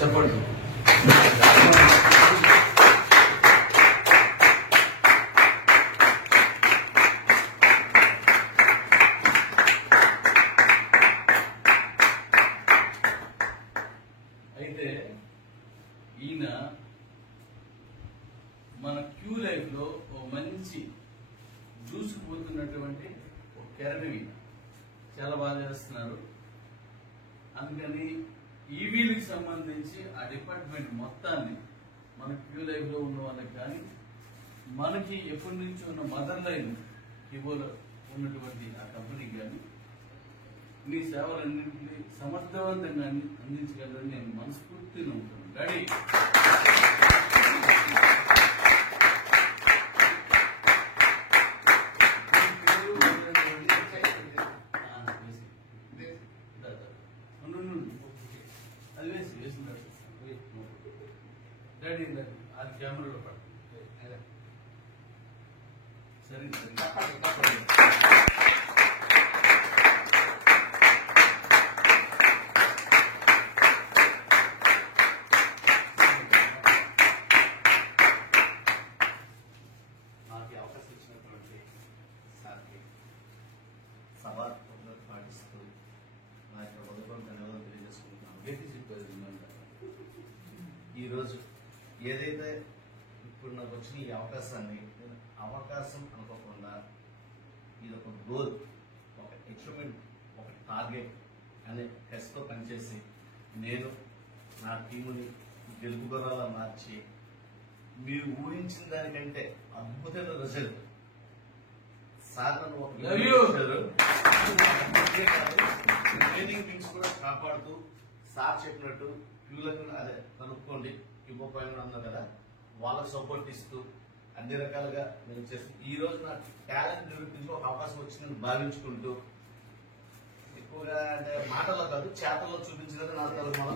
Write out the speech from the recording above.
చెప్పండి. అయితే ఈయన మన క్యూ లైఫ్ లో ఓ మంచి దూసుకుపోతున్నటువంటి ఒక కెరటవి చాలా బాగా చేస్తున్నారు. అందుకని ఈవీలకు సంబంధించి ఆ డిపార్ట్మెంట్ మొత్తాన్ని మన క్యూ లైఫ్ లో ఉన్న వాళ్ళకి కానీ మనకి ఎప్పటి నుంచి ఉన్న మదర్ లైన్ ఇవ్వలో ఉన్నటువంటి ఆ కంపెనీకి కానీ మీ సేవలన్నింటినీ సమర్థవంతంగా అందించగలరని నేను మనస్ఫూర్తిగా ఉంటాను. డాడీ అది వేసినాడు డాడీ అది కెమెరాలో పడు. సరే నాకు అవకాశం ఇచ్చినటువంటి సార్కి సభాత్మకంగా పాటిస్తూ నా యొక్క మొదటి ధన్యవాదాలు తెలియజేసుకుంటున్నాను. ఈరోజు ఏదైతే ఇప్పుడు నాకు వచ్చిన ఈ అవకాశాన్ని నేను అవకాశం అనుకోకుండా ఇది ఒక గోల్, ఒక అచీవ్మెంట్, ఒక టార్గెట్ అనే కసితో పనిచేసి నేను నా టీముని గెలుపుగొరాలా మార్చి మీరు ఊహించిన దానికంటే అద్భుతమైన రిజల్ట్ సార్ నన్ను ఒక ట్రైనింగ్ థింగ్స్ కూడా కాపాడుతూ సార్ చెప్పినట్టు క్యూలకు అదే కనుక్కోండి ఇవ్వకపోయినా అన్నారు కదా, వాళ్ళకు సపోర్ట్ ఇస్తూ అన్ని రకాలుగా నేను చేస్తూ ఈ రోజు నా టాలెంట్ నిరూపించి ఒక అవకాశం వచ్చిందని భావించుకుంటూ ఎక్కువగా అంటే మాటల్లో కాదు చేతల్లో చూపించినది నా తరఫున